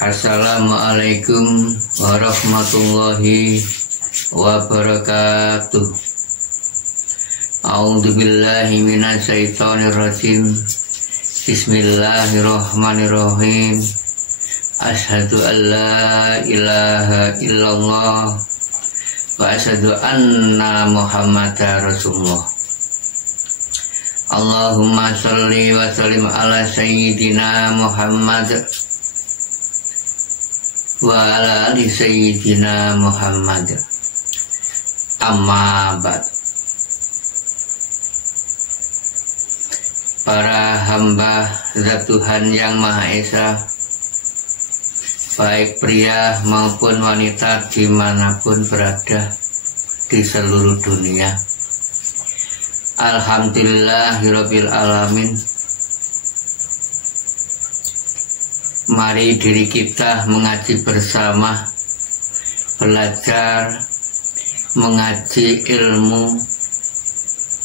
Assalamualaikum warahmatullahi wabarakatuh. A'udzubillahi minasyaitonirrajim. Bismillahirrahmanirrahim. Asyhadu an la ilaha illallah wa asyhadu anna Muhammadar Rasulullah. Allahumma sholli wa sallim ala sayyidina Muhammad wa ala ali sayyidina Muhammad. Amma ba'd. Para hamba Zat Tuhan Yang Maha Esa, baik pria maupun wanita dimanapun berada di seluruh dunia, alhamdulillahirabbil alamin. Mari diri kita mengaji bersama, belajar mengaji ilmu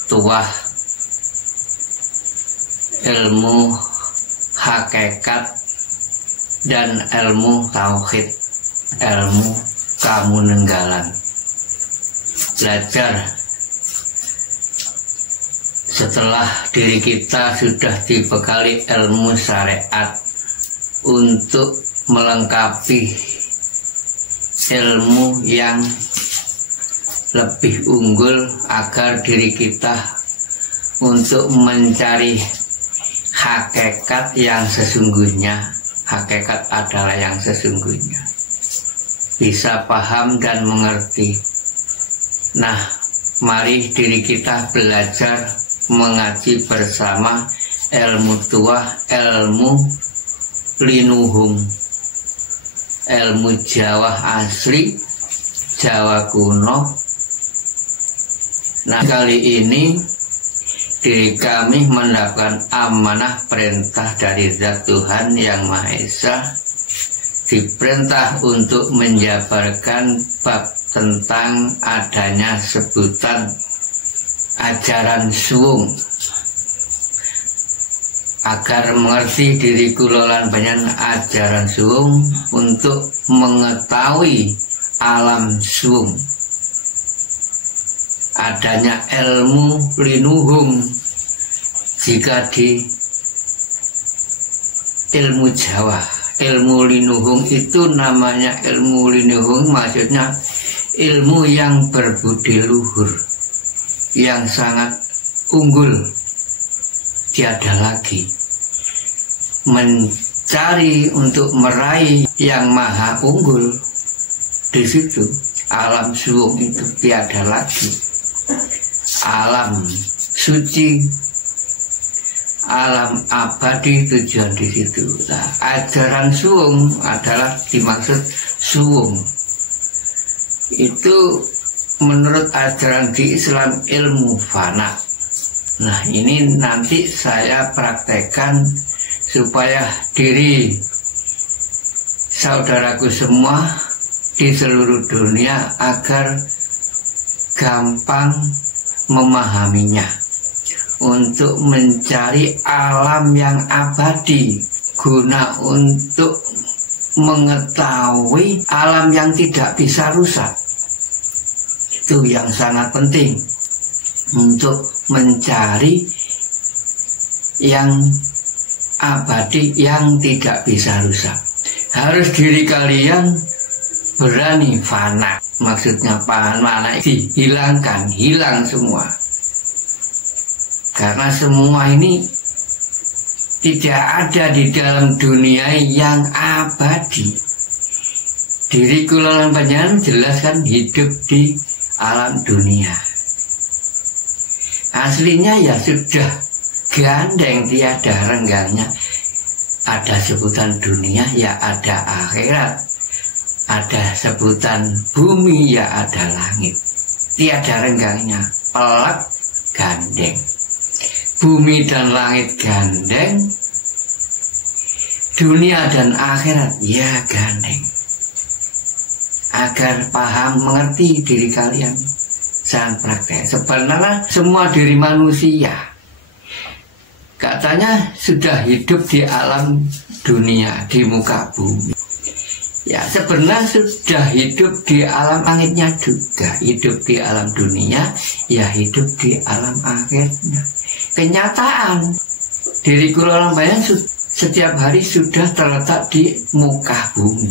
tuah, ilmu hakikat dan ilmu tauhid, ilmu kamunenggalan. Belajar setelah diri kita sudah dibekali ilmu syariat untuk melengkapi ilmu yang lebih unggul agar diri kita untuk mencari hakikat yang sesungguhnya. Hakikat adalah yang sesungguhnya, bisa paham dan mengerti. Nah, mari diri kita belajar mengaji bersama ilmu tuah, ilmu linuhum, ilmu Jawa asli, Jawa kuno. Nah, kali ini diri kami mendapatkan amanah perintah dari Zat Tuhan Yang Maha Esa, diperintah untuk menjabarkan bab tentang adanya sebutan ajaran suwung, agar mengerti diri kulolan banyak ajaran suwung untuk mengetahui alam suwung, adanya ilmu linuhum. Jika di ilmu Jawa, ilmu linuhum itu namanya ilmu linuhum, maksudnya ilmu yang berbudi luhur, yang sangat unggul, tiada lagi. Mencari untuk meraih yang maha unggul, di situ alam suwung itu tiada lagi. Alam suci, alam abadi, tujuan di situ. Nah, ajaran suwung adalah dimaksud suwung. Itu menurut ajaran di Islam ilmu fana. Nah, ini nanti saya praktekkan supaya diri saudaraku semua di seluruh dunia agar gampang memahaminya, untuk mencari alam yang abadi, guna untuk mengetahui alam yang tidak bisa rusak. Itu yang sangat penting, untuk mencari yang abadi yang tidak bisa rusak. Harus diri kalian berani fana. Maksudnya fana dihilangkan, hilang semua. Karena semua ini tidak ada di dalam dunia yang abadi. Diri kulolan panjenengan jelas kan hidup di alam dunia. Aslinya ya sudah gandeng, tiada renggangnya. Ada sebutan dunia, ya ada akhirat. Ada sebutan bumi, ya ada langit. Tiada renggangnya, pelak gandeng. Bumi dan langit gandeng, dunia dan akhirat ya gandeng. Agar paham, mengerti diri kalian, sangat praktek. Sebenarnya semua diri manusia katanya sudah hidup di alam dunia, di muka bumi. Ya sebenarnya sudah hidup di alam langitnya juga, hidup di alam dunia, ya hidup di alam akhirnya. Kenyataan diri kula orang bayan setiap hari sudah terletak di muka bumi.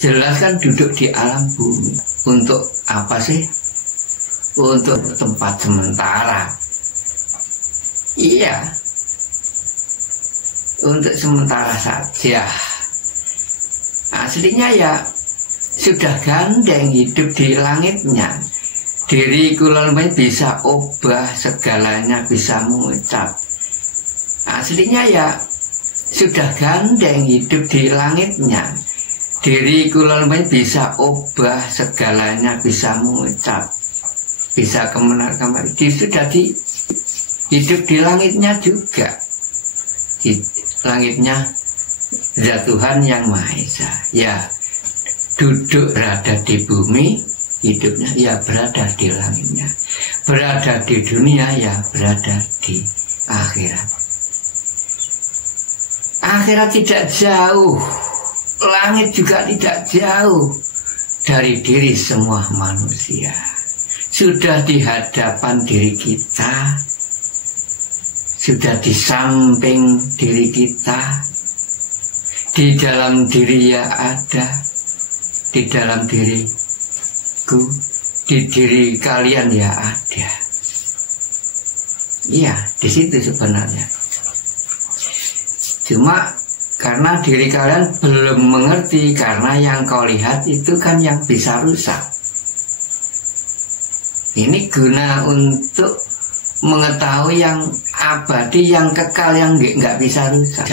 Jelas kan duduk di alam bumi. Untuk apa sih? Untuk tempat sementara. Iya, untuk sementara saja. Aslinya ya sudah gandeng hidup di langitnya. Diri kula bisa obah segalanya, bisa mengucap. Aslinya ya sudah gandeng hidup di langitnya. Diri kula bisa obah segalanya, bisa mengucap, bisa kemana-kemana. Sudah hidup di langitnya juga. Di langitnya Zat Tuhan yang Maha Esa. Ya, duduk berada di bumi, hidupnya ya berada di langitnya. Berada di dunia, ya berada di akhirat. Akhirat tidak jauh, langit juga tidak jauh dari diri semua manusia. Sudah di hadapan diri kita, sudah di samping diri kita. Di dalam diri ya ada, di dalam diriku, di diri kalian ya ada. Iya, di situ sebenarnya. Cuma karena diri kalian belum mengerti, karena yang kau lihat itu kan yang bisa rusak. Ini guna untuk mengetahui yang abadi, yang kekal, yang nggak bisa rusak.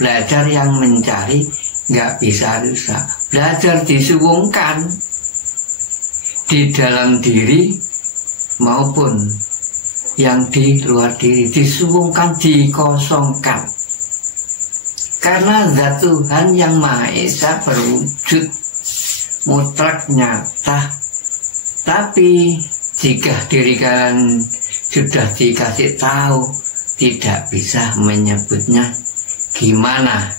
Belajar yang mencari nggak bisa rusak. Belajar disuwungkan di dalam diri maupun yang di luar diri, disuwungkan, dikosongkan. Karena Zat Tuhan yang Maha Esa berwujud mutlak nyata. Tapi jika diri kalian sudah dikasih tahu, tidak bisa menyebutnya. Gimana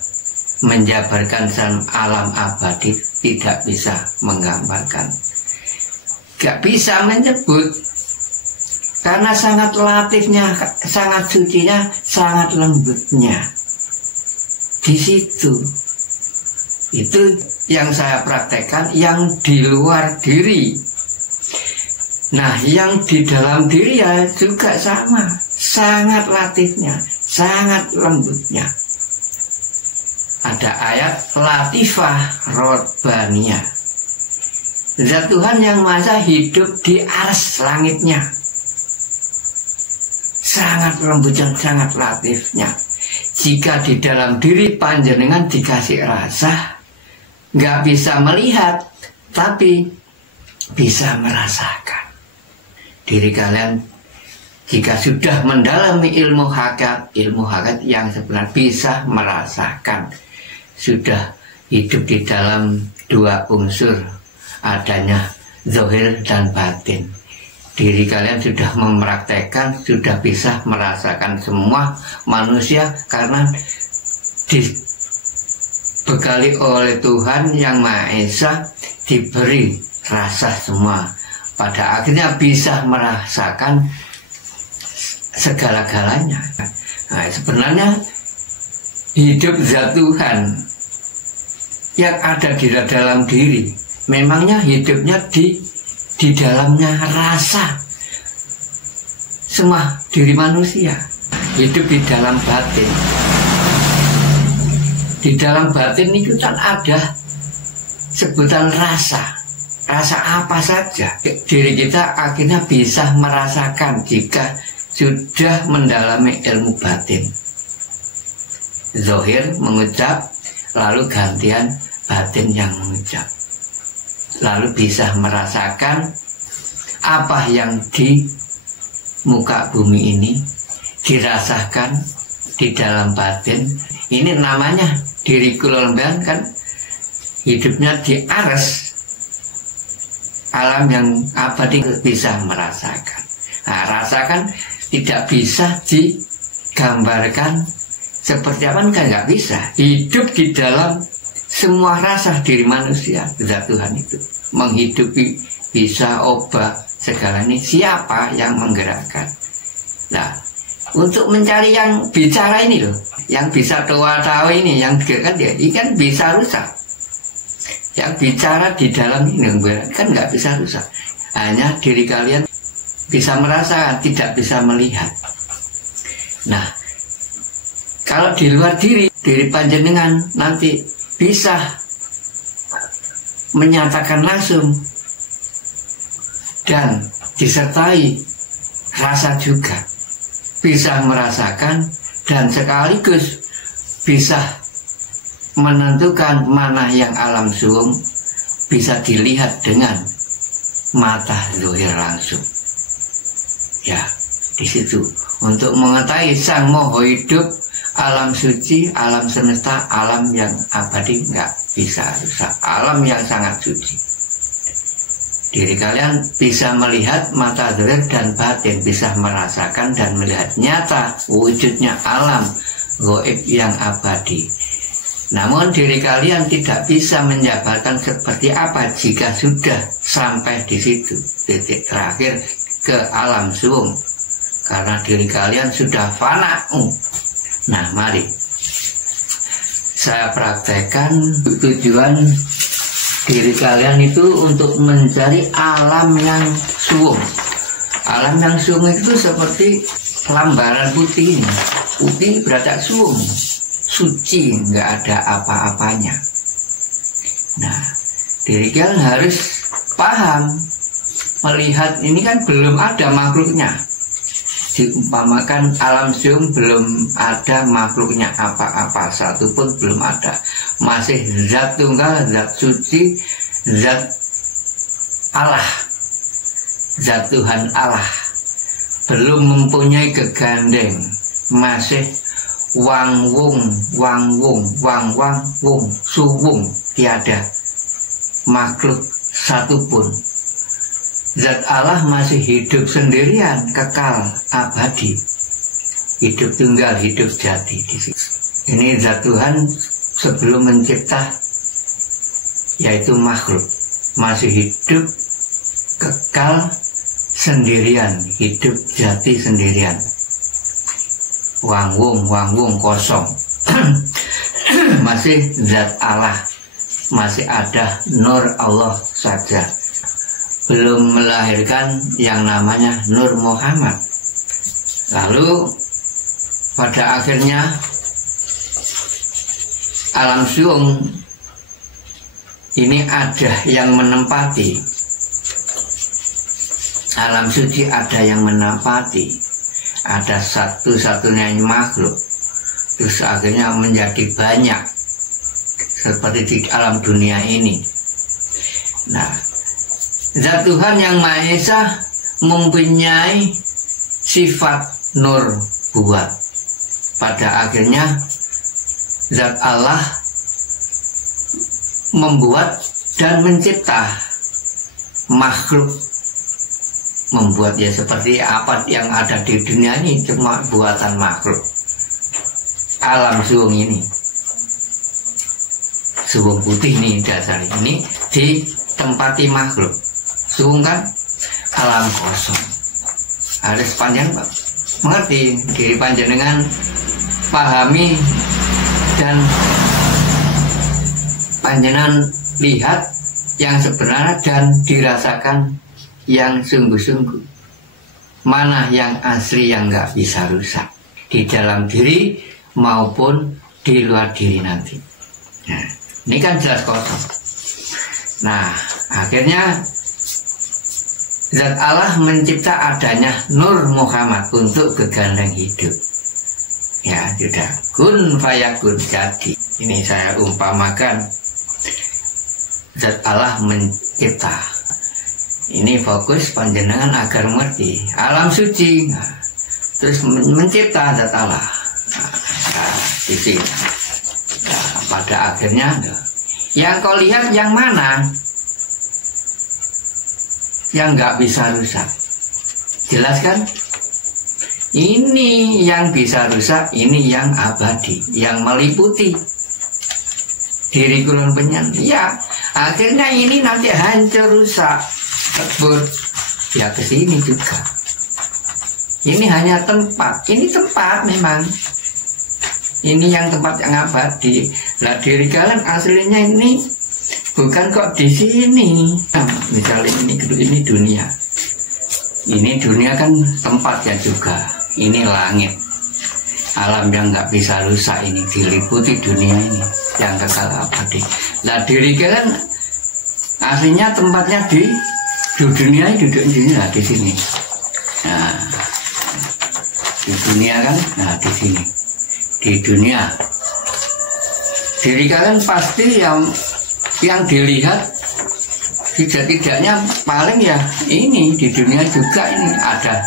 menjabarkan alam abadi, tidak bisa menggambarkan, gak bisa menyebut. Karena sangat latifnya, sangat sucinya, sangat lembutnya. Di situ itu yang saya praktekkan, yang di luar diri. Nah, yang di dalam diri ya juga sama, sangat latifnya, sangat lembutnya. Ada ayat latifah robbaniyah. Zat Tuhan yang Maha hidup di arsy langitnya. Sangat lembut dan sangat latifnya. Jika di dalam diri panjenengan dikasih rasa, nggak bisa melihat, tapi bisa merasakan. Diri kalian jika sudah mendalami ilmu hakikat yang sebenarnya bisa merasakan, sudah hidup di dalam dua unsur, adanya zahir dan batin. Diri kalian sudah mempraktekkan, sudah bisa merasakan semua manusia karena dibekali oleh Tuhan yang Maha Esa, diberi rasa semua. Pada akhirnya bisa merasakan segala-galanya. Nah, sebenarnya hidup Zat Tuhan yang ada di dalam diri, memangnya hidupnya di dalamnya rasa. Semua diri manusia hidup di dalam batin. Di dalam batin itu kan ada sebutan rasa. Rasa apa saja diri kita akhirnya bisa merasakan jika sudah mendalami ilmu batin. Zahir mengucap, lalu gantian batin yang mengucap. Lalu bisa merasakan apa yang di muka bumi ini dirasakan di dalam batin. Ini namanya diri kula kan hidupnya di arsy. Alam yang abadi bisa merasakan. Nah, rasakan tidak bisa digambarkan seperti apa, kan nggak bisa. Hidup di dalam semua rasa diri manusia, zat Tuhan itu menghidupi, bisa obat segala ini. Siapa yang menggerakkan? Nah, untuk mencari yang bicara ini loh, yang bisa tahu ini, yang kan dia, ini kan bisa rusak. Yang bicara di dalam ini kan nggak bisa rusak. Hanya diri kalian bisa merasakan, tidak bisa melihat. Nah, kalau di luar diri panjenengan nanti bisa menyatakan langsung dan disertai rasa juga, bisa merasakan dan sekaligus bisa menentukan mana yang alam suwung bisa dilihat dengan mata zahir langsung. Ya, di situ untuk mengetahui sang moho hidup, alam suci, alam semesta, alam yang abadi nggak bisa rusak, alam yang sangat suci. Diri kalian bisa melihat mata zahir dan batin, bisa merasakan dan melihat nyata wujudnya alam gaib yang abadi. Namun diri kalian tidak bisa menjabarkan seperti apa jika sudah sampai di situ, titik terakhir ke alam suwung, karena diri kalian sudah fana. Nah, mari saya praktekkan tujuan diri kalian itu untuk mencari alam yang suwung. Alam yang suwung itu seperti lambaran putih ini. Putih berarti suwung, suci, nggak ada apa-apanya. Nah, diri kalian harus paham, melihat ini kan belum ada makhluknya. Diumpamakan alam suwung belum ada makhluknya apa-apa, satu pun belum ada. Masih zat tunggal, zat suci, zat Allah, zat Tuhan Allah. Belum mempunyai kegandeng, masih wang wung, suwung, tiada makhluk satupun. Zat Allah masih hidup sendirian, kekal, abadi, hidup tunggal, hidup jati di situ. Ini zat Tuhan sebelum mencipta, yaitu makhluk, masih hidup kekal sendirian, hidup jati sendirian. Wang wung kosong. Masih zat Allah, masih ada nur Allah saja. Belum melahirkan yang namanya Nur Muhammad. Lalu pada akhirnya alam suwung ini ada yang menempati, alam suci ada yang menempati, ada satu-satunya makhluk. Terus akhirnya menjadi banyak seperti di alam dunia ini. Nah, zat Tuhan yang Maha Esa mempunyai sifat nur buat. Pada akhirnya zat Allah membuat dan mencipta makhluk. Membuat ya seperti apa yang ada di dunia ini cuma buatan makhluk. Alam suwung ini, suwung putih ini dasar ini ditempati makhluk. Suwung kan alam kosong. Harus panjenengan mengerti, diri panjenengan pahami dan panjenengan lihat yang sebenarnya dan dirasakan yang sungguh-sungguh. Mana yang asli yang nggak bisa rusak di dalam diri maupun di luar diri nanti. Nah, ini kan jelas kosong. Nah, akhirnya zat Allah mencipta adanya Nur Muhammad untuk kegandeng hidup. Ya, sudah kun fayakun jadi. Ini saya umpamakan zat Allah mencipta. Ini fokus panjenengan agar mengerti alam suci. Nah, terus mencipta zat Allah. Nah, di sini. Nah, pada akhirnya yang kau lihat yang mana? Yang nggak bisa rusak. Jelas kan? Ini yang bisa rusak, ini yang abadi, yang meliputi. diri kulon penyan. Ya, akhirnya ini nanti hancur, rusak, lebur. Ya ke sini juga. Ini hanya tempat. Ini tempat memang. Ini yang tempat yang abadi. Nah, diri kalian aslinya ini bukan kok di sini. Nah, misalnya ini dunia. Ini dunia kan tempat ya juga. Ini langit. Alam yang nggak bisa rusak ini, diliputi dunia ini yang kekal abadi. Nah, diri kalian aslinya tempatnya di dunia, duduk di sini, nah di sini. Nah, di dunia kan, nah di sini, di dunia. Diri kalian pasti yang dilihat tidak-tidaknya paling ya ini di dunia juga ini ada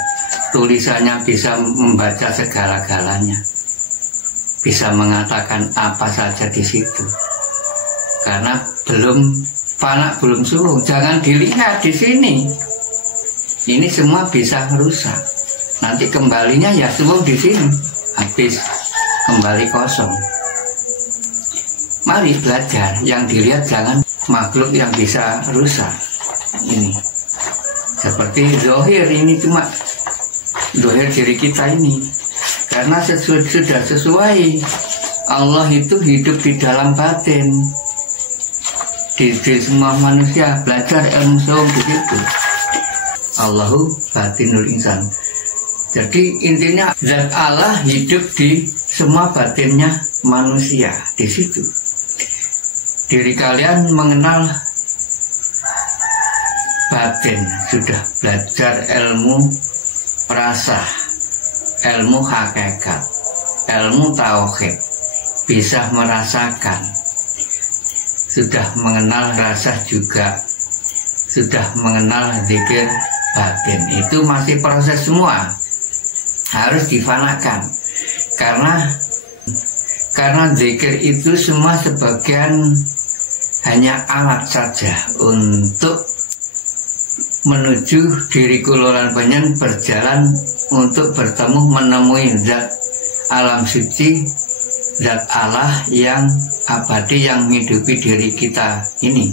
tulisannya, bisa membaca segala-galanya, bisa mengatakan apa saja di situ. Karena belum fana, belum suruh, jangan dilihat di sini. Ini semua bisa rusak. Nanti kembalinya ya semua di sini, habis kembali kosong. Mari belajar, yang dilihat jangan makhluk yang bisa rusak. Ini seperti zahir, ini cuma zahir diri kita ini. Karena sudah sesuai, Allah itu hidup di dalam batin. Di semua manusia belajar ilmu saum di situ. Allahu batinul insan. Jadi intinya zat Allah hidup di semua batinnya manusia di situ. Diri kalian mengenal batin, sudah belajar ilmu rasa, ilmu hakikat, ilmu tauhid, bisa merasakan, sudah mengenal rasa juga, sudah mengenal zikir batin. Itu masih proses semua, harus difanakan. Karena zikir itu semua sebagian hanya alat saja untuk menuju diri kulolan penyen berjalan untuk bertemu menemui zat alam suci, zat Allah yang abadi, yang menghidupi diri kita ini,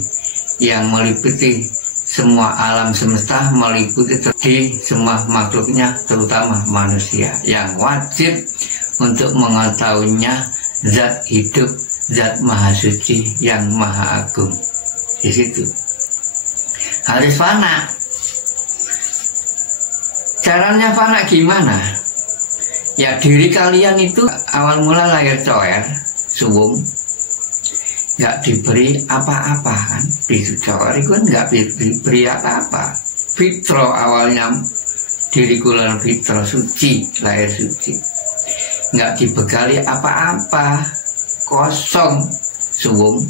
yang meliputi semua alam semesta, meliputi di semua makhluknya, terutama manusia, yang wajib untuk mengetahuinya zat hidup, zat maha suci yang maha agung. Di situ harus fana. Caranya fana gimana? Ya diri kalian itu awal mula lahir coer, suwung, nggak diberi apa-apa kan. Di coer itu kan nggak diberi apa-apa. Fitro awalnya diri kalian fitro suci, lahir suci, nggak dibekali apa-apa, kosong, suwung,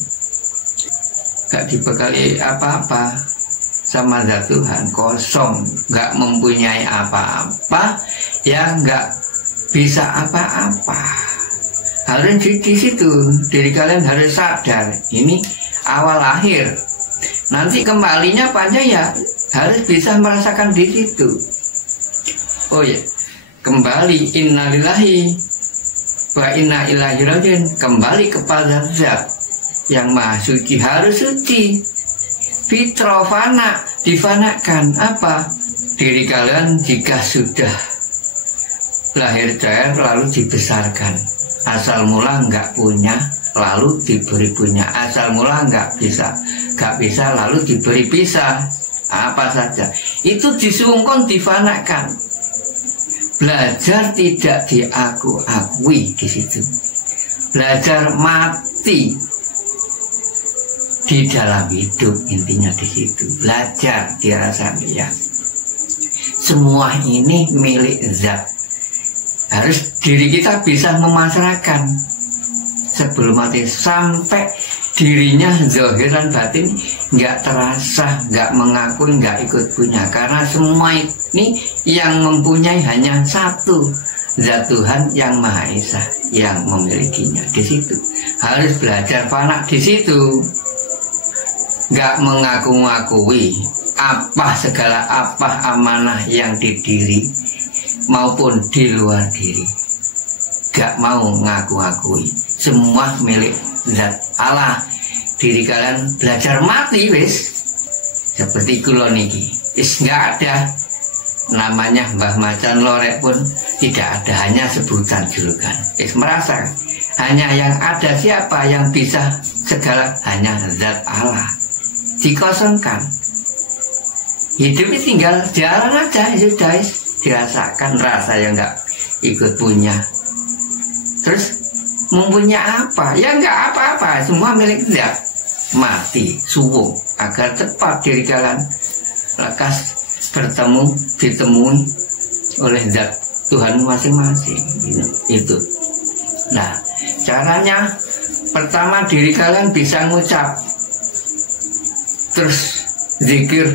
nggak dibekali apa-apa sama zat Tuhan, kosong, nggak mempunyai apa-apa, ya nggak bisa apa-apa. Harus di situ diri kalian harus sadar, ini awal akhir. Nanti kembalinya pada ya harus bisa merasakan di situ. Oh ya, kembali innalillahi wa inna ilaihi rajiun, kembali kepada zat yang maha suci, harus suci, fitro fana, difanakan. Apa? Diri kalian jika sudah lahir cair lalu dibesarkan, asal mula nggak punya lalu diberi punya, asal mula nggak bisa lalu diberi bisa, apa saja itu disungkon, difanakan. Belajar tidak diakui di situ. Belajar mati di dalam hidup, intinya di situ. Belajar dirasakan ya. Semua ini milik zat. Harus diri kita bisa memasrahkan sebelum mati, sampai dirinya zahir dan batin nggak terasa, nggak mengakui, nggak ikut punya. Karena semua ini yang mempunyai hanya satu, zat Tuhan yang Maha Esa yang memilikinya. Di situ harus belajar fana di situ, nggak mengaku-ngakui segala amanah yang di diri maupun di luar diri. Gak mau ngaku-ngakui, semua milik zat Allah diri kalian belajar mati wis. Seperti kula niki, wis nggak ada namanya Mbah Macan Lorek pun tidak ada, hanya sebutan julukan. Wis merasa hanya yang ada siapa yang bisa segala, hanya Zat Allah. Dikosongkan. Hidupnya tinggal jalan aja, sudah dirasakan rasa yang nggak ikut punya. Terus mempunyai apa? Ya nggak apa-apa, semua milik Zat. Mati, suwung, agar cepat diri kalian lekas bertemu, ditemui oleh Zat Tuhan masing-masing. Itu. Nah, caranya pertama diri kalian bisa ngucap, terus zikir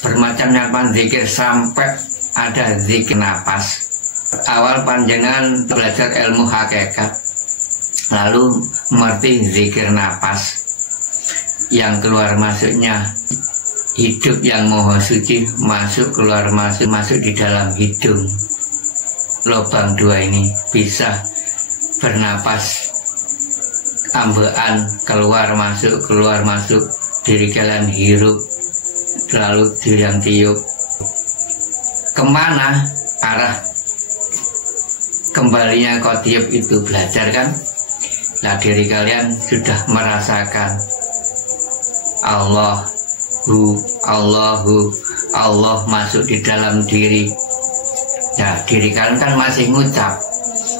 bermacam-macam zikir sampai ada zikir napas. Awal panjenengan belajar ilmu hakikat, lalu mengerti zikir napas yang keluar masuknya hidup yang moho suci, masuk keluar masuk di dalam hidung. Lubang dua ini bisa bernapas, ambekan keluar masuk, diri kalian hirup, lalu diri yang tiup. Kemana arah kembalinya kau tiup itu, belajar kan? Nah, diri kalian sudah merasakan Allah masuk di dalam diri. Nah, diri kalian kan masih ngucap,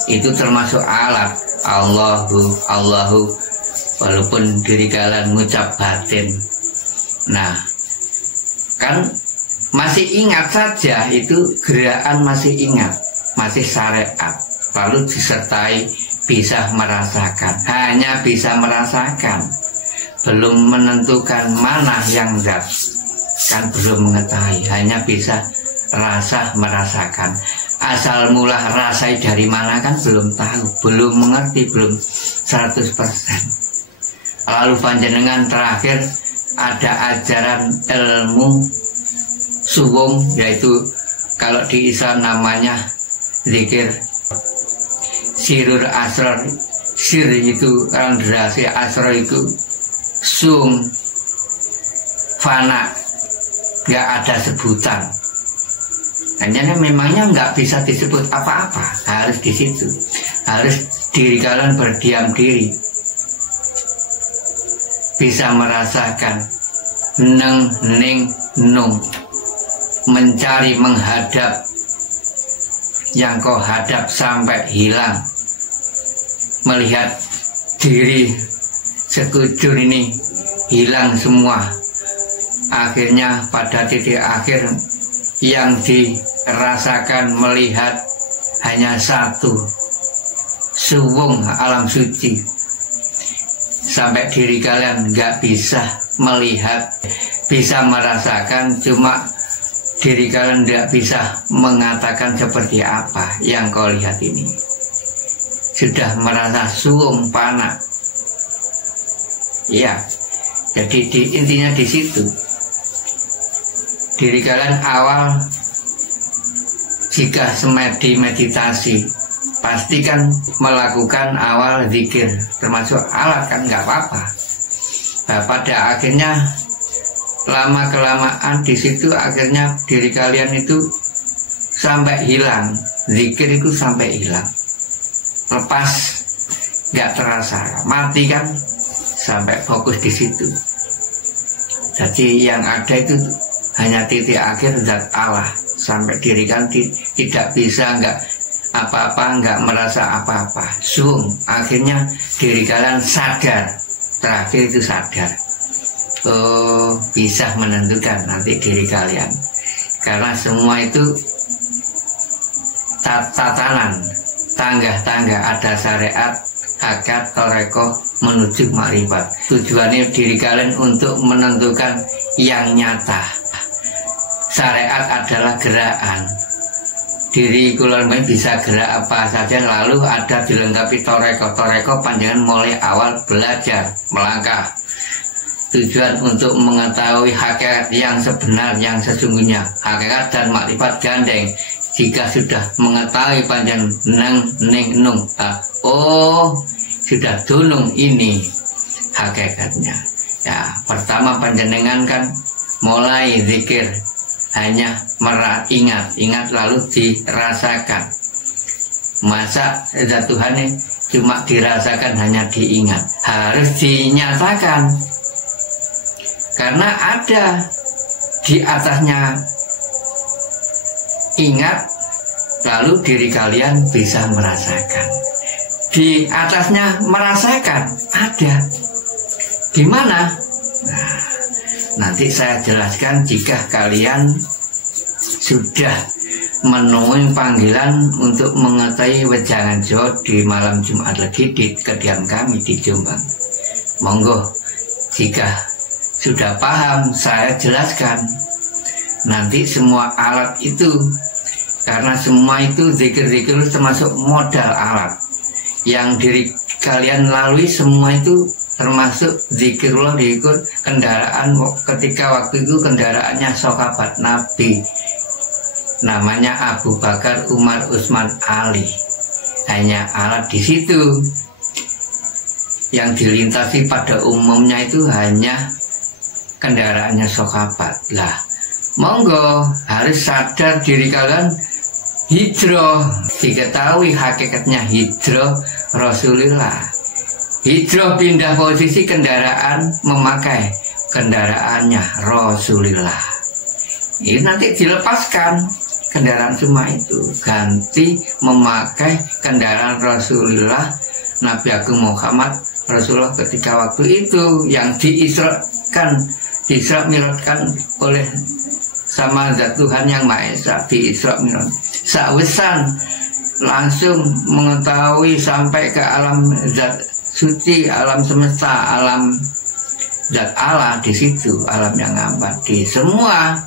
itu termasuk alat Allahu, walaupun diri kalian ngucap batin. Nah, kan masih ingat saja, itu gerakan masih ingat, masih syariat, lalu disertai bisa merasakan, hanya bisa merasakan, belum menentukan mana yang Zat, kan belum mengetahui, hanya bisa rasa merasakan. Asal mula rasai dari mana kan belum tahu, belum mengerti, belum 100%. Lalu panjenengan terakhir ada ajaran ilmu suwung, yaitu kalau di Islam namanya zikir sirur asrar. Sir itu orang rahasia, asrar itu sung, fana, nggak ada sebutan. Hanya memangnya nggak bisa disebut apa-apa, harus di situ, harus diri kalian berdiam diri, bisa merasakan neng, ning, nung, mencari, menghadap, yang kau hadap sampai hilang, melihat diri sekujur ini hilang semua. Akhirnya pada titik akhir yang dirasakan, melihat hanya satu, suwung alam suci. Sampai diri kalian nggak bisa melihat, bisa merasakan, cuma diri kalian tidak bisa mengatakan seperti apa yang kau lihat ini. Sudah merasa suwung, panak. Ya, jadi intinya di situ. Diri kalian awal jika semedi meditasi, pastikan melakukan awal zikir, termasuk alat kan nggak apa-apa. Nah, pada akhirnya lama kelamaan di situ akhirnya diri kalian itu sampai hilang, zikir itu sampai hilang, lepas, nggak terasa, mati kan, sampai fokus di situ. Jadi yang ada itu hanya titik akhir Zat Allah, sampai diri kan tidak bisa, nggak apa-apa, nggak merasa apa-apa, zoom. Akhirnya diri kalian sadar, terakhir itu sadar. Oh, bisa menentukan nanti diri kalian, karena semua itu tatanan, tangga-tangga, ada syariat, hakikat, toreko menuju makrifat. Tujuannya diri kalian untuk menentukan yang nyata. Syariat adalah gerakan. Diri kalian bisa gerak apa saja, lalu ada dilengkapi toreko. Toreko panjangan mulai awal belajar melangkah. Tujuan untuk mengetahui hakikat yang sebenar, yang sesungguhnya. Hakikat dan makrifat gandeng. Jika sudah mengetahui panjang neng, ning, nung, oh sudah dunung ini hakikatnya. Ya, pertama panjenengan kan mulai zikir hanya ingat lalu dirasakan. Masa zat Tuhan ini cuma dirasakan, hanya diingat, harus dinyatakan. Karena ada di atasnya ingat, lalu diri kalian bisa merasakan. Di atasnya merasakan ada. Di mana? Nah, nanti saya jelaskan jika kalian sudah menemui panggilan untuk mengetahui wejangan Jawa di malam Jumat Legi di kediaman kami di Jombang. Monggo, jika sudah paham saya jelaskan. Nanti semua alat itu, karena semua itu zikir-zikir termasuk modal alat yang diri kalian lalui, semua itu termasuk zikirullah diikut kendaraan. Ketika waktu itu kendaraannya sahabat Nabi, namanya Abu Bakar, Umar, Utsman, Ali. Hanya alat di situ yang dilintasi pada umumnya itu hanya kendaraannya sahabat. Lah, monggo harus sadar diri kalian hijrah, diketahui hakikatnya hijrah Rasulullah. Hijrah pindah posisi kendaraan, memakai kendaraannya Rasulullah. Ini nanti dilepaskan kendaraan semua itu, ganti memakai kendaraan Rasulullah, Nabi Agung Muhammad Rasulullah ketika waktu itu yang diisrakan oleh sama zat Tuhan yang Maha Esa, diisra mi'raj. Sawisan langsung mengetahui sampai ke alam zat suci, alam semesta, alam zat Allah di situ, alam yang abadi. Semua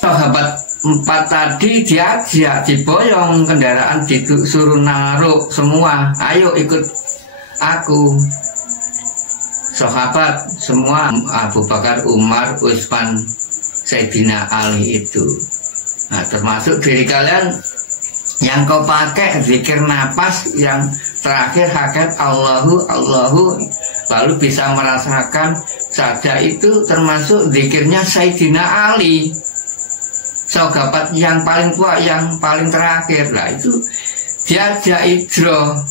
sahabat 4 tadi diajak, diboyong kendaraan, disuruh naruh semua, ayo ikut aku. Sahabat semua, Abu Bakar, Umar, Utsman, Sayyidina Ali itu. Nah, termasuk diri kalian yang kau pakai zikir napas yang terakhir hakikat Allahu, lalu bisa merasakan saja itu termasuk zikirnya Sayyidina Ali, sahabat yang paling tua, yang paling terakhir. Lah itu diajak hijrah.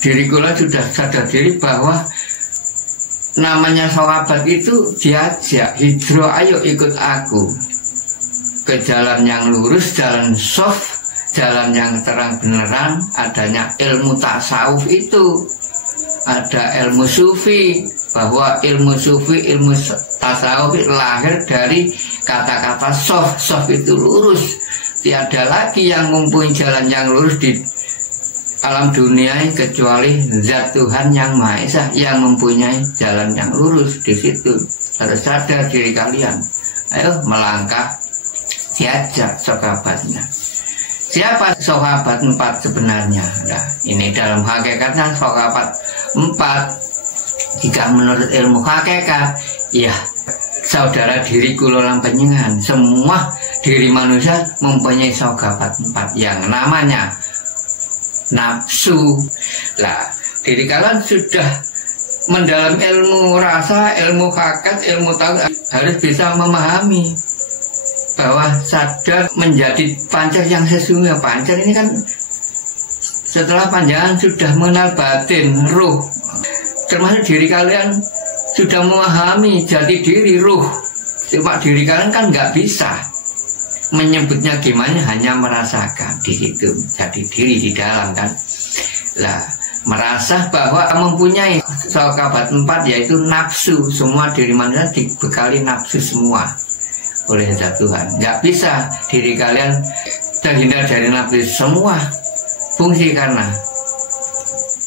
Diri kula sudah sadar diri bahwa namanya sahabat itu diajak hijrah, ayo ikut aku ke jalan yang lurus, jalan soft, jalan yang terang beneran. Adanya ilmu tasawuf itu, ada ilmu sufi, bahwa ilmu sufi, ilmu tasawuf lahir dari kata-kata soft. Soft itu lurus. Tiada lagi yang mempunyai jalan yang lurus di alam dunia kecuali zat Tuhan yang Maha Esa yang mempunyai jalan yang lurus. Di situ harus sadar diri kalian. Ayo melangkah, diajak sahabatnya. Siapa sahabat 4 sebenarnya? Nah, ini dalam hakikatnya sahabat 4. Jika menurut ilmu hakikat, ya saudara diri kula lan panjenengan, semua diri manusia mempunyai sahabat 4 yang namanya nafsu. Lah, diri kalian sudah mendalam ilmu rasa, ilmu hakikat, ilmu tahu, harus bisa memahami bahwa sadar menjadi pancar yang sesungguhnya. Pancar ini kan setelah panjangan sudah mengenal batin, ruh, termasuk diri kalian sudah memahami jati diri ruh. Cuma diri kalian kan nggak bisa menyebutnya gimana, hanya merasakan di situ jati diri di dalam kan. Lah, merasa bahwa mempunyai sahabat 4 yaitu nafsu. Semua diri manusia dibekali nafsu semua oleh zat Tuhan. Nggak bisa diri kalian terhindar dari nafsu semua fungsi, karena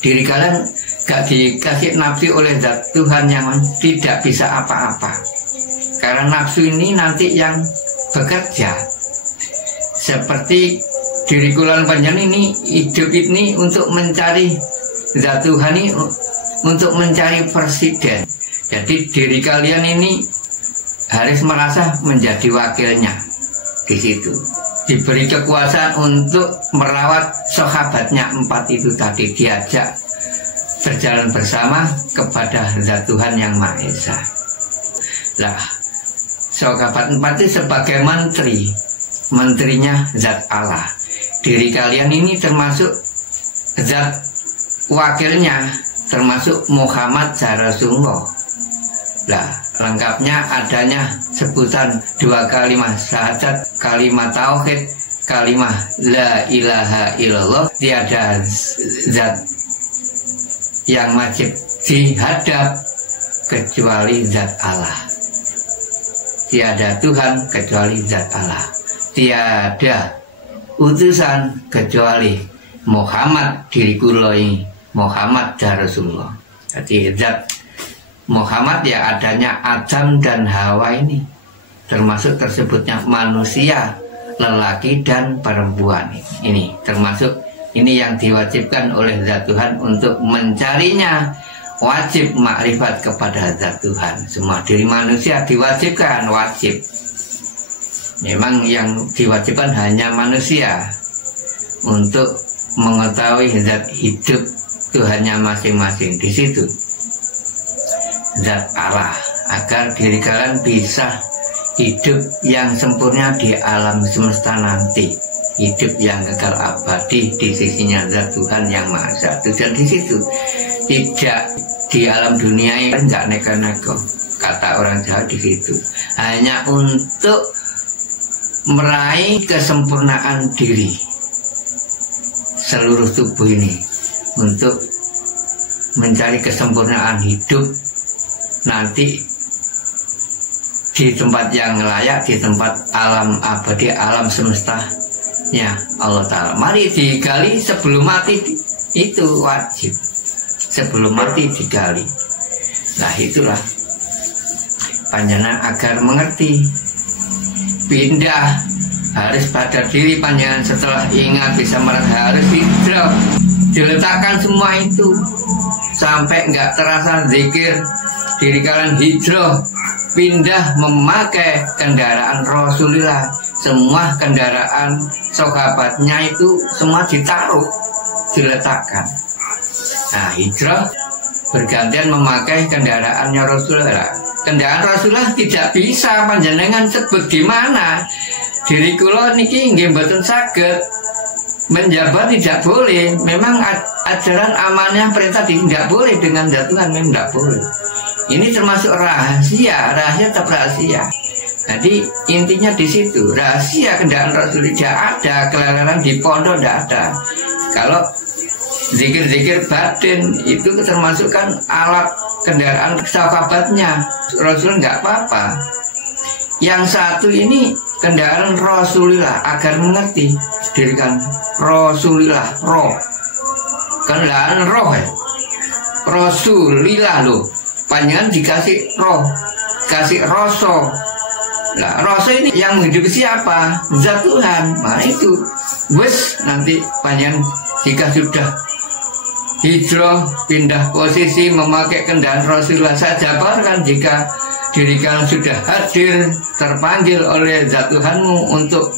diri kalian gak dikasih nafsu oleh zat Tuhan yang tidak bisa apa-apa. Karena nafsu ini nanti yang bekerja. Seperti diri kalian panjenengan ini hidup ini untuk mencari zat Tuhan ini, untuk mencari presiden. Jadi diri kalian ini harus merasa menjadi wakilnya di situ. Diberi kekuasaan untuk merawat sahabatnya 4 itu tadi, diajak berjalan bersama kepada Zat Tuhan yang Maha Esa. Lah, Sokabat 4 itu sebagai menterinya Zat Allah. Diri kalian ini termasuk Zat wakilnya, termasuk Muhammad Rasulullah. Lah, lengkapnya adanya sebutan 2 kalimat syahadat, kalimat tauhid, kalimat la ilaha illallah. Tiada zat yang wajib dihadap kecuali Zat Allah. Tiada Tuhan kecuali Zat Allah. Tiada utusan kecuali Muhammad, diriku ini Muhammad Rasulullah. Jadi Zat Muhammad ya adanya Adam dan Hawa ini, termasuk tersebutnya manusia, lelaki dan perempuan. Ini termasuk ini yang diwajibkan oleh Zat Tuhan untuk mencarinya. Wajib makrifat kepada Zat Tuhan. Semua diri manusia diwajibkan, wajib. Memang yang diwajibkan hanya manusia untuk mengetahui zat hidup Tuhannya masing-masing. Di situ Zat Allah, agar diri kalian bisa hidup yang sempurna di alam semesta nanti, hidup yang kekal abadi di sisinya Zat Tuhan yang Maha Esa. Dan di situ tidak di alam dunia ini enggak neko-neko, kata orang Jawa di situ. Hanya untuk meraih kesempurnaan diri seluruh tubuh ini, untuk mencari kesempurnaan hidup nanti di tempat yang layak, di tempat alam abadi, alam semestanya Allah Ta'ala. Mari digali sebelum mati, itu wajib. Sebelum mati digali. Nah itulah panjenengan agar mengerti, pindah harus pada diri panjenengan. Setelah ingat bisa merasa, harus hijrah, diletakkan semua itu sampai nggak terasa zikir. Diri kalian hijrah, pindah memakai kendaraan Rasulullah. Semua kendaraan sahabatnya itu semua ditaruh, diletakkan. Nah, hijrah bergantian memakai kendaraannya Rasulullah. Kendaraan Rasulullah tidak bisa panjenengan sebut gimana. Diri kula niki nggih mboten saged menjabat, tidak boleh. Memang ajaran amanah perintah tidak boleh dengan Zat Tuhan, memang tidak boleh. Ini termasuk rahasia, tetap rahasia. Jadi intinya di situ, rahasia kendaraan Rasul tidak ada, kelelaran di pondok tidak ada. Kalau zikir-zikir batin itu termasukkan alat kendaraan sahabatnya Rasul, nggak apa-apa. Yang satu ini kendaraan Rasulullah, agar mengerti dirikan Rasulullah, roh, kendaraan roh ya. Rasulullah loh, panjangan dikasih roh, kasih rasa. Nah, rasa ini yang menghidupi siapa? Zat Tuhan. Nah itu wes nanti panjangan jika sudah hijrah, pindah posisi memakai kendaraan Rasulullah, saya jabarkan jika diri kalian sudah hadir, terpanggil oleh Zat Tuhanmu untuk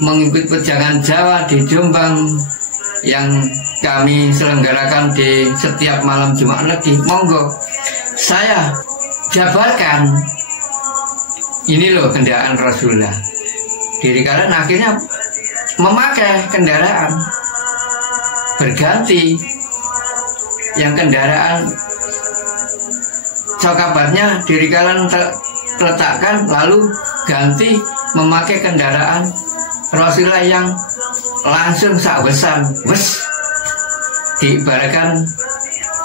mengikuti perjalanan Jawa di Jombang yang kami selenggarakan di setiap malam Jumat Legi, monggo saya jabarkan ini loh kendaraan Rasulullah. Diri kalian akhirnya memakai kendaraan, berganti yang kendaraan cokabatnya diri kalian letakkan, lalu ganti memakai kendaraan Rasulullah yang langsung sakwesan, wes diibaratkan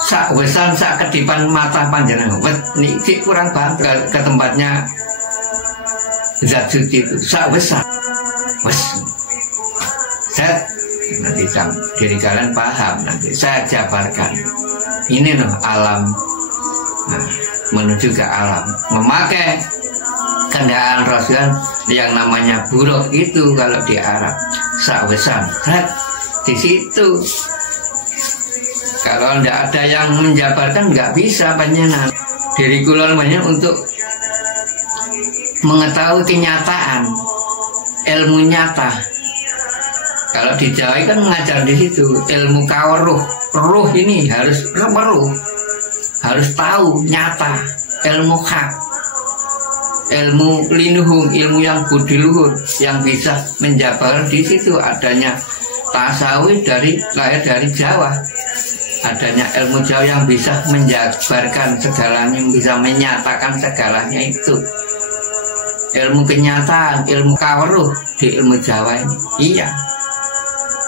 sakwesan, sak kedipan mata panjenengan. Wes niki kurang banget ke tempatnya Zat suci itu, sakwesan, wes set. Nanti diri kalian paham, nanti saya jabarkan. Ini loh alam. Nah, menuju ke alam, memakai kendaraan Rasulullah yang namanya buruk itu kalau di Arab sakwesan. Di situ kalau tidak ada yang menjabarkan nggak bisa panjenengan. Diri kula namanya untuk mengetahui kenyataan, ilmu nyata. Kalau di Jawa kan mengajar di situ ilmu kawaruh ruh ini harus meruh, harus tahu nyata, ilmu hak, ilmu linuhung, ilmu yang budi luhur, yang bisa menjabarkan. Di situ adanya tasawuf dari lahir dari Jawa, adanya ilmu Jawa yang bisa menjabarkan segalanya, yang bisa menyatakan segalanya. Itu ilmu kenyataan, ilmu kaweruh di ilmu Jawa ini. Iya,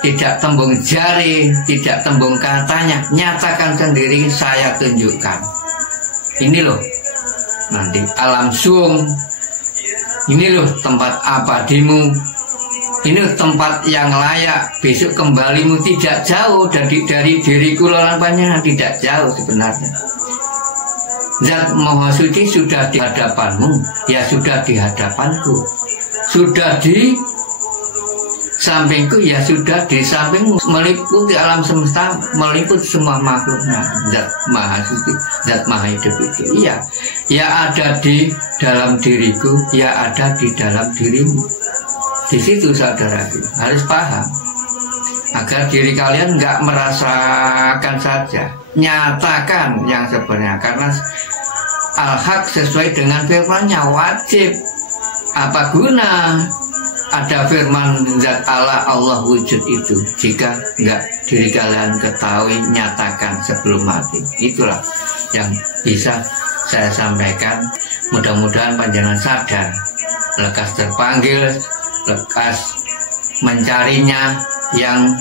tidak tembung jari, tidak tembung katanya, nyatakan sendiri, saya tunjukkan. Ini loh nanti alam suung, ini loh tempat abadimu, ini tempat yang layak besok kembalimu. Tidak jauh dari diriku Lolang Panjenengan, tidak jauh sebenarnya. Zat Maha Suci sudah di hadapanmu, ya sudah di hadapanku, sudah di sampingku, ya sudah di sampingmu, meliputi alam semesta, meliputi semua makhluknya. Zat Maha Suci, Zat Maha Hidup itu, iya, ya ada di dalam diriku, ya ada di dalam dirimu. Di situ saudaraku harus paham, agar diri kalian nggak merasakan saja, nyatakan yang sebenarnya. Karena al-haq sesuai dengan firman-Nya wajib. Apa guna ada firman zat Allah wujud itu jika nggak diri kalian ketahui, nyatakan sebelum mati. Itulah yang bisa saya sampaikan. Mudah-mudahan panjenengan sadar, lekas terpanggil, lekas mencarinya yang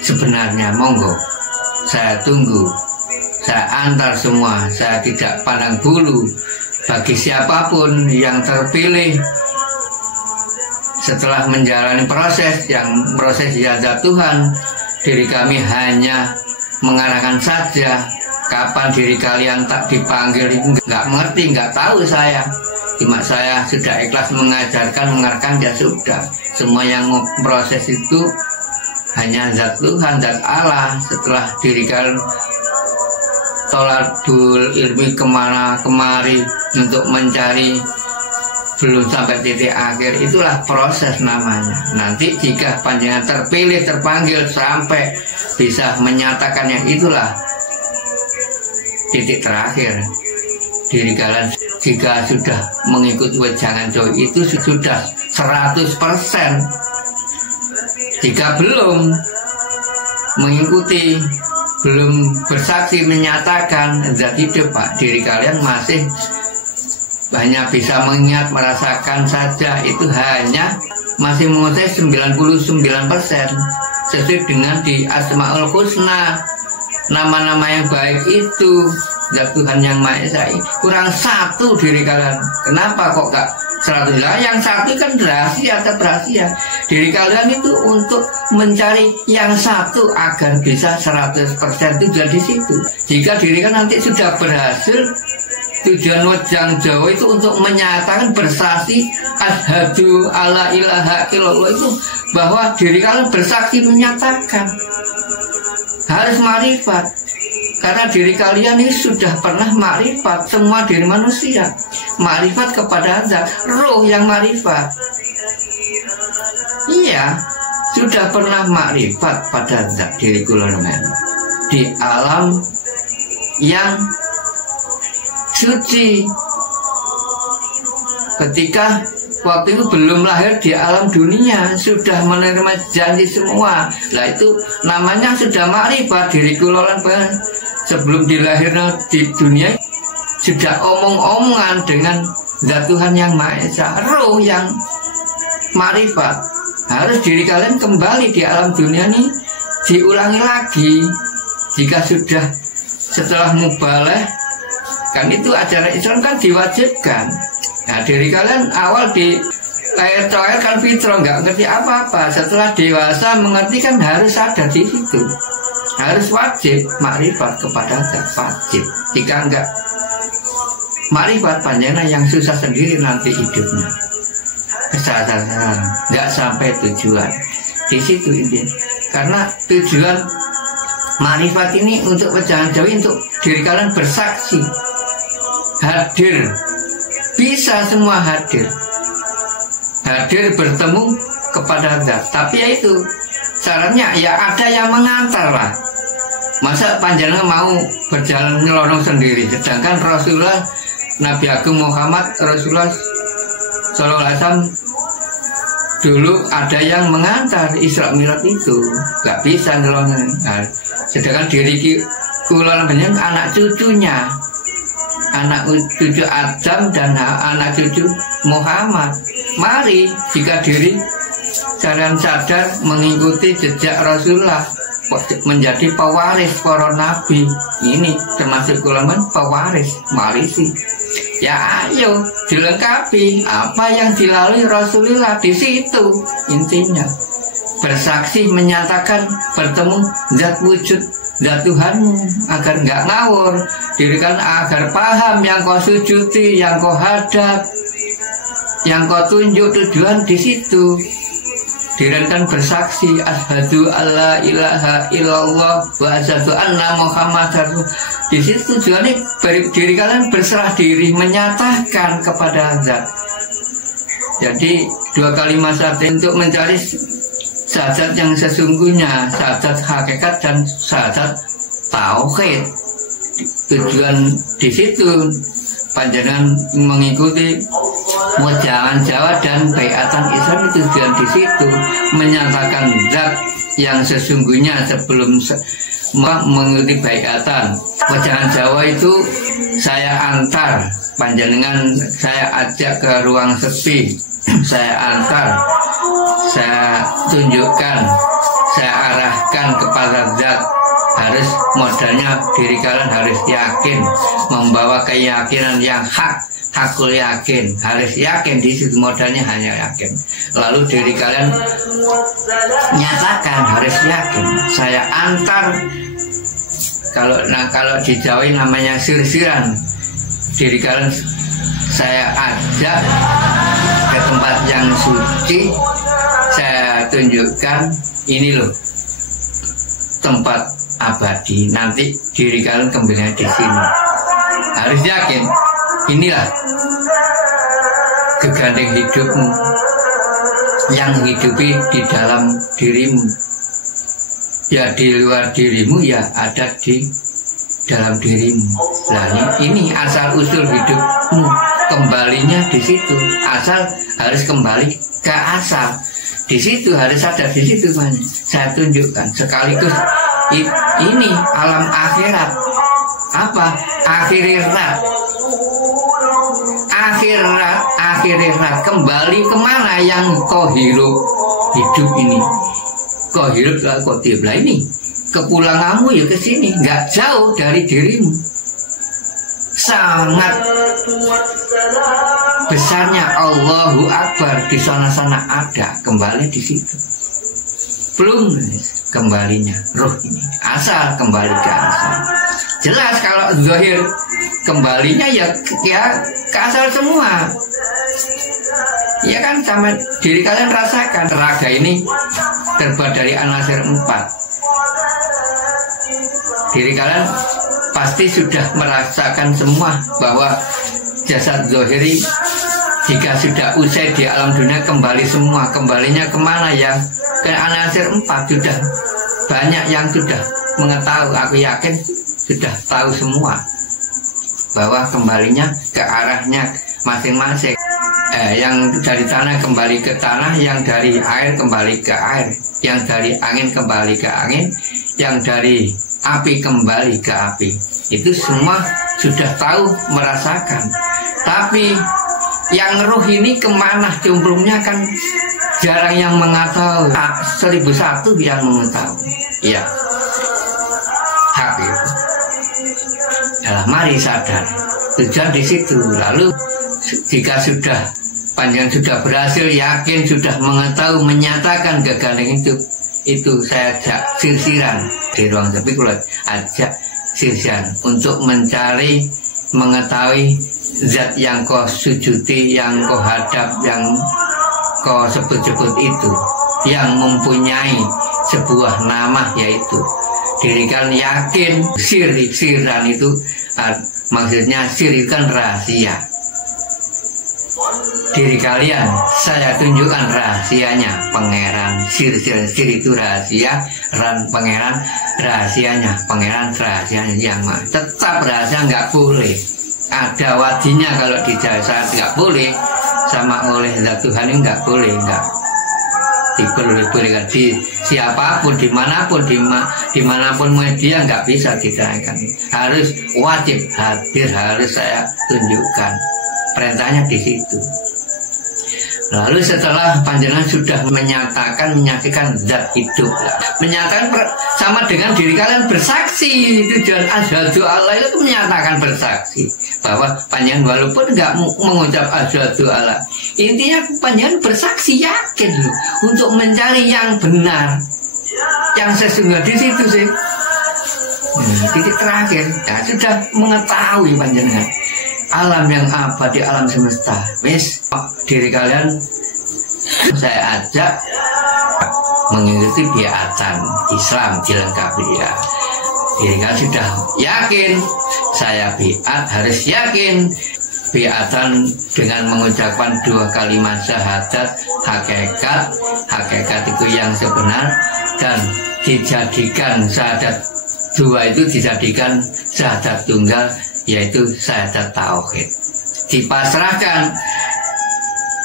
sebenarnya. Monggo, saya tunggu, saya antar semua, saya tidak pandang bulu bagi siapapun yang terpilih setelah menjalani proses ijazah Tuhan. Diri kami hanya mengarahkan saja. Kapan diri kalian tak dipanggil itu nggak mengerti, nggak tahu saya. Cuma saya sudah ikhlas mengarahkan, ya sudah. Semua yang proses itu hanya zat Tuhan, zat Allah. Setelah diri kalian toladul ilmi kemana-kemari untuk mencari, belum sampai titik akhir, itulah proses namanya. Nanti jika panjenengan terpilih, terpanggil sampai bisa menyatakan yang itulah titik terakhir. Diri kalian jika sudah mengikuti wejangan Jawa itu sudah 100%. Jika belum mengikuti, belum bersaksi menyatakan zat hidup, Pak, diri kalian masih hanya bisa mengingat, merasakan saja. Itu hanya masih menguasai 99%. Sesuai dengan di Asmaul Husna, nama-nama yang baik itu, zat Tuhan yang Maha Esa, kurang satu diri kalian. Kenapa kok gak 100? Yang satu kan rahasia, tetap rahasia. Diri kalian itu untuk mencari yang satu agar bisa 100% tujuan di situ. Jika diri kan nanti sudah berhasil, tujuan wajang Jawa itu untuk menyatakan, bersaksi asyhadu alla ilaha illallah, itu bahwa diri kalian bersaksi menyatakan. Harus marifat, karena diri kalian ini sudah pernah marifat. Semua diri manusia marifat kepada zat roh yang marifat. Iya, sudah pernah makrifat pada zat diri kulongan di alam yang suci. Ketika waktu itu belum lahir di alam dunia, sudah menerima janji semua. Lah itu namanya sudah makrifat diri kulongan. Sebelum dilahirkan di dunia sudah omong-omongan dengan zat Tuhan yang Maha Esa, roh yang makrifat. Harus diri kalian kembali di alam dunia ini diulangi lagi. Jika sudah setelah mubaligh, kan itu ajaran Islam kan diwajibkan. Nah, diri kalian awal di lahir kan fitrah, nggak ngerti apa-apa. Setelah dewasa mengerti kan harus ada di situ. Harus wajib makrifat kepada zat wajib. Jika enggak makrifat, panjenengan yang susah sendiri nanti hidupnya. Kesalahan, nggak sampai tujuan. Di situ intinya. Karena tujuan makrifat ini untuk wejangan Jawa, untuk diri kalian bersaksi, hadir, bisa semua hadir bertemu kepada zat. Tapi ya itu caranya, ya ada yang mengantar lah. Masa panjenengan mau berjalan nyelonong sendiri, sedangkan Rasulullah Nabi Agung Muhammad Rasulullah Sallallahu Alaihi Wasallam dulu ada yang mengantar Isra Mi'raj itu, nggak bisa nyelonong. Nah, sedangkan diri kula panjenengan anak cucunya, anak cucu Adam dan anak cucu Muhammad. Mari jika diri kalian sadar mengikuti jejak Rasulullah, menjadi pewaris para nabi. Ini termasuk kulaman pewaris, marisi. Ya ayo dilengkapi apa yang dilalui Rasulullah di situ. Intinya bersaksi menyatakan bertemu zat wujud zat Tuhanmu agar nggak ngawur, dirikan agar paham yang kau sujudi, yang kau hadap, yang kau tunjuk tujuan di situ. Dirikan bersaksi asyhadu alla ilaha illallah wa asyhadu anna muhammadar. Di situ tujuannya diri kalian berserah diri, menyatakan kepada zat. Jadi dua kalimat syahadat untuk mencari syahadat yang sesungguhnya, syahadat hakikat dan syahadat tauhid. Tujuan di situ panjenengan mengikuti Wejangan Jawa dan Baiatan Islam, itu tujuan di situ menyatakan zat yang sesungguhnya sebelum mengikuti baiatan. Wejangan Jawa itu saya antar panjenengan, saya ajak ke ruang sepi, saya antar, saya tunjukkan, saya arahkan kepada zat. Harus modalnya diri kalian harus yakin, membawa keyakinan yang hakul yakin, harus yakin. Di situ modalnya hanya yakin. Lalu diri kalian nyatakan, harus yakin. Saya antar, kalau di Jawa namanya sir-siran. Diri kalian saya ajak ke tempat yang suci, saya tunjukkan ini loh tempat abadi, nanti diri kalian kembali di sini. Harus yakin, inilah gegandeng hidupmu yang hidupi di dalam dirimu. Ya di luar dirimu, ya ada di dalam dirimu. Nah ini asal usul hidupmu, kembalinya di situ. Asal harus kembali ke asal. Di situ harus ada, di situ banyak. Saya tunjukkan sekaligus ini alam akhirat. Apa? Akhirat. Akhirat kembali kemana yang kau hidup ini? Kau hidup lah, kau tiba ini. Kepulanganmu ya ke sini, nggak jauh dari dirimu. Sangat besarnya Allahu Akbar di sana-sana ada, kembali di situ. Belum kembalinya roh ini, asal kembali ke asal. Jelas kalau zahir kembalinya ya ke asal semua. Ya kan, sama diri kalian rasakan raga ini terbuat dari anasir 4. Diri kalian pasti sudah merasakan semua bahwa jasad zahiri jika sudah usai di alam dunia kembali semua. Kembalinya kemana ya? Ke anasir 4. Sudah banyak yang sudah mengetahui, aku yakin sudah tahu semua bahwa kembalinya ke arahnya masing-masing. Yang dari tanah kembali ke tanah, yang dari air kembali ke air, yang dari angin kembali ke angin, yang dari api kembali ke api. Itu semua sudah tahu, merasakan. Tapi yang ruh ini kemana cemplungnya kan jarang yang mengetahui. 1001 yang mengetahui. Ya, hak itu. Yalah, mari sadar tujuan di situ. Lalu jika sudah panjang, sudah berhasil, yakin, sudah mengetahui, menyatakan gegandeng itu saya ajak sirsiran di ruang sepi. Kalau ajak sirsiran untuk mencari, mengetahui zat yang kau sujudi, yang kau hadap, yang kau sebut-sebut itu, yang mempunyai sebuah nama, yaitu dirikan yakin. Siran itu maksudnya sir itu kan rahasia. diri kalian, saya tunjukkan rahasianya pangeran. Sir itu rahasia, pangeran rahasianya, pangeran rahasianya yang tetap rahasia, nggak boleh ada wadinya. Kalau di jasa nggak boleh, sama oleh Tuhan ini nggak boleh, nggak diperbolehkan di siapapun, dimanapun media nggak bisa ditayangkan. Harus wajib hadir, harus saya tunjukkan. Perintahnya di situ. Lalu setelah panjenengan sudah menyaksikan zat hidup, menyatakan sama dengan diri kalian bersaksi, itu dan asyhadu Allah itu menyatakan bersaksi bahwa panjenengan walaupun nggak mengucap asyhadu Allah, intinya panjenengan bersaksi yakin loh untuk mencari yang benar, yang sesungguhnya di situ sih. Titik terakhir, ya, sudah mengetahui panjenengan alam yang abadi, alam semesta. Wis, diri kalian saya ajak mengikuti biatan Islam dilengkapi ya. Diri kalian sudah yakin, saya biat harus yakin. Biatan dengan mengucapkan 2 kalimat syahadat, hakikat itu yang sebenar, dan dijadikan syahadat 2 itu dijadikan syahadat tunggal, yaitu syahadat tauhid. Dipasrahkan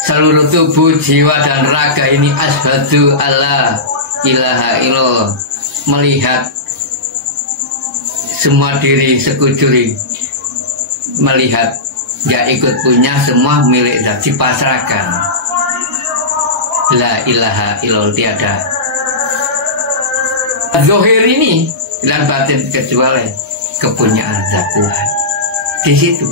seluruh tubuh, jiwa dan raga ini, asyhadu alla ilaha illallah, melihat semua diri sekujuri, melihat gak ikut punya, semua milik dan dipasrahkan. La ilaha illallah, tiada zahir ini dan batin kecuali kepunyaan zat Tuhan. Di situ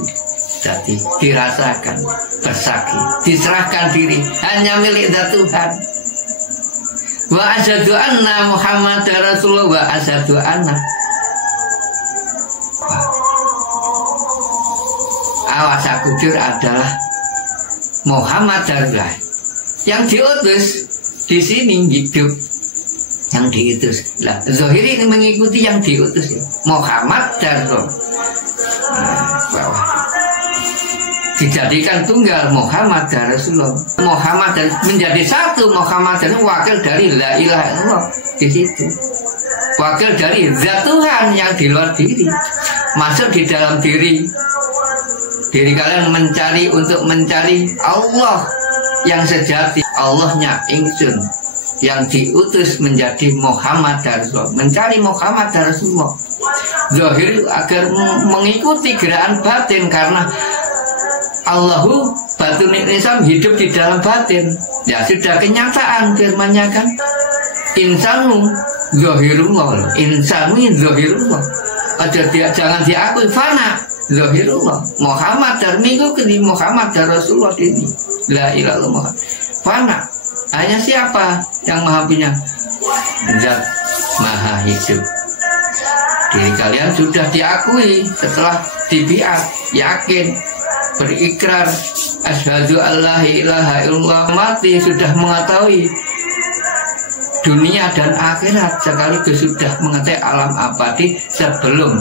jadi dirasakan, bersaksi, diserahkan diri hanya milik zat Tuhan. Wa asyhadu anna Muhammadar Rasulullah, wa asyhadu anna. Awas aku jujur adalah Muhammad Rasulullah yang diutus di sini hidup, yang diutus. Lah, zahiri ini mengikuti yang diutus ya. Muhammad Rasulullah. Bahwa dijadikan tunggal Muhammad Rasulullah. Muhammad menjadi satu, Muhammad itu wakil dari la ilaha illallah di situ. Wakil dari zat Tuhan yang di luar diri masuk di dalam diri. Diri kalian mencari untuk mencari Allah yang sejati, Allahnya ingsun yang diutus menjadi Muhammad Rasulullah, mencari Muhammad Rasulullah. Zahir agar mengikuti gerakan batin, karena Allahu batun Islam hidup di dalam batin. Ya sudah kenyataan firman-Nya kan. Insanu zahirullah, insanu zahirullah. Jangan diakui fana. Zahirullah Muhammad dan mengikuti Muhammad dan Rasulullah ini. La ilaha illallah. Fana. Hanya siapa yang maha punya? Zat maha hidup. Diri kalian sudah diakui setelah dibiat, yakin, berikrar asyhadu alla ilaha illallah, mati sudah mengetahui dunia dan akhirat, sekaligus sudah mengetahui alam abadi sebelum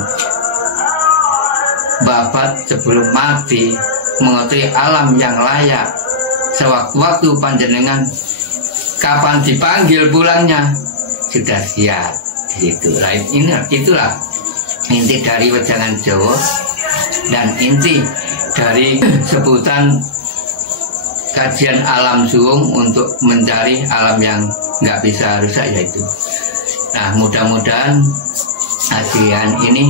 babat, sebelum mati, mengetahui alam yang layak. Sewaktu-waktu panjenengan kapan dipanggil pulangnya sudah siap. Itulah inti dari wejangan Jawa dan inti dari sebutan kajian alam suwung untuk mencari alam yang nggak bisa rusak, yaitu. Nah, mudah-mudahan kajian ini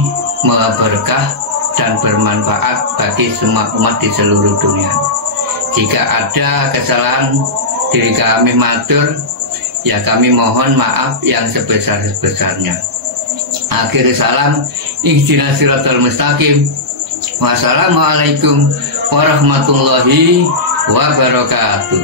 berkah dan bermanfaat bagi semua umat di seluruh dunia. Jika ada kesalahan diri kami matur, ya kami mohon maaf yang sebesar-besarnya. Akhir salam, ihdinas siratal mustaqim. Wassalamualaikum warahmatullahi wabarakatuh.